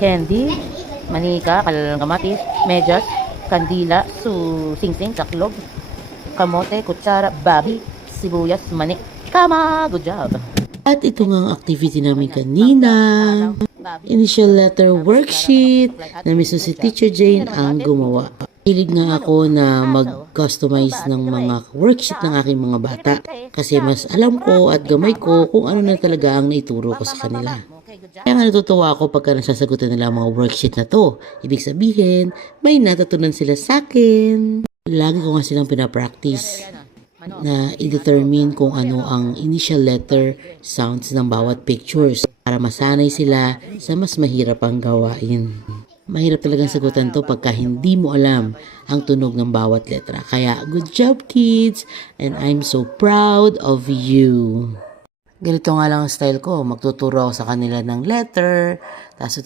candy, manika, kamatis, medyas, kandila, singsing, taklog, kamote, kutsara, babi, sibuyas, mani. Kama! Good job! At ito nga ang activity namin kanina. Initial letter worksheet na mismo si Teacher Jane ang gumawa. Hilig nga ako na mag-customize ng mga worksheet ng aking mga bata kasi mas alam ko at gamay ko kung ano na talaga ang naituro ko sa kanila. Kaya nga natutuwa ako pagka nasasagutan nila ang mga worksheet na to. Ibig sabihin, may natutunan sila sa akin. Lagi ko nga silang pinapractice na i-determine kung ano ang initial letter sounds ng bawat pictures para masanay sila sa mas mahirap ang gawain. Mahirap talagang sagutan to pagka hindi mo alam ang tunog ng bawat letra. Kaya good job kids and I'm so proud of you. Ganito nga lang ang style ko. Magtuturo ako sa kanila ng letter, tapos